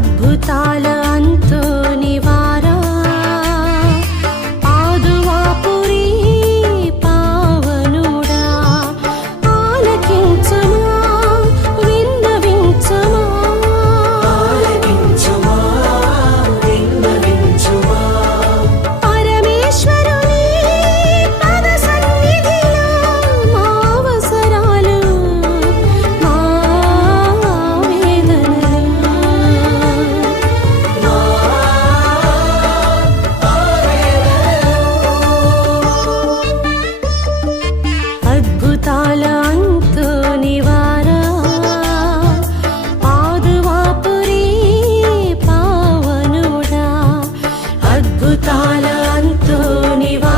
అద్భుతాల అమృతాల అంతు నివా